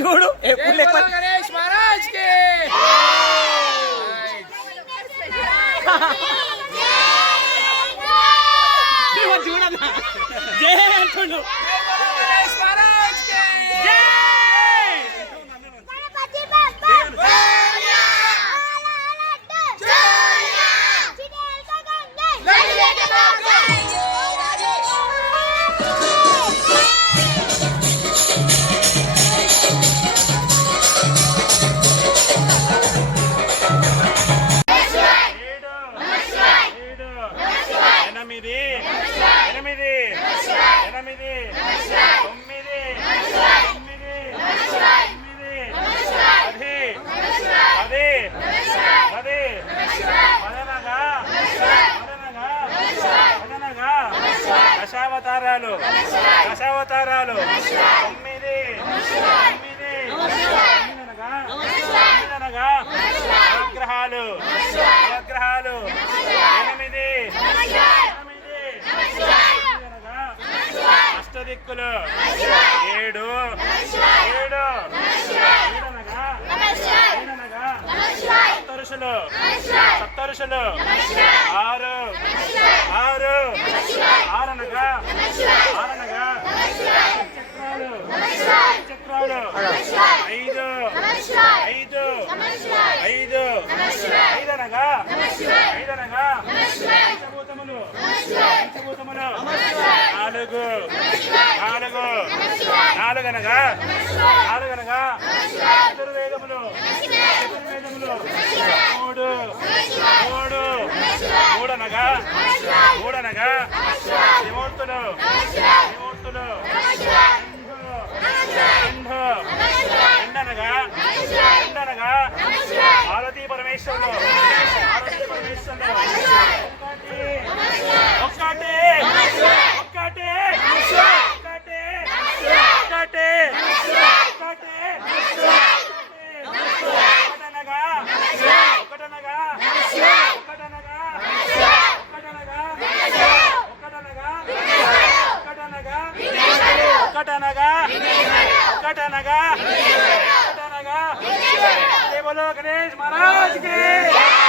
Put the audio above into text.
చూడు ఎప్పుడు లేకపోతే గణేష్ మహారాజ్ కి చూడన్నా జై అంటుండు గణేష్ మహారాజ్ కి దశావతారాలు దశావతారాలు 9 అనగా నవగ్రహాలు నవగ్రహాలు 8 అనగా అష్టదిక్కులు 7 అనగా సప్తఋషులు 6 అనగా చక్రాలు 5 అనగా పంచభూతములు 4 అనగా చతుర్వేదములు 3 అనగా త్రిమూర్తులు 2 అనగా పార్వతీ పరమేశ్వరులు ఒకటనగా बोलो गणेश महाराज की।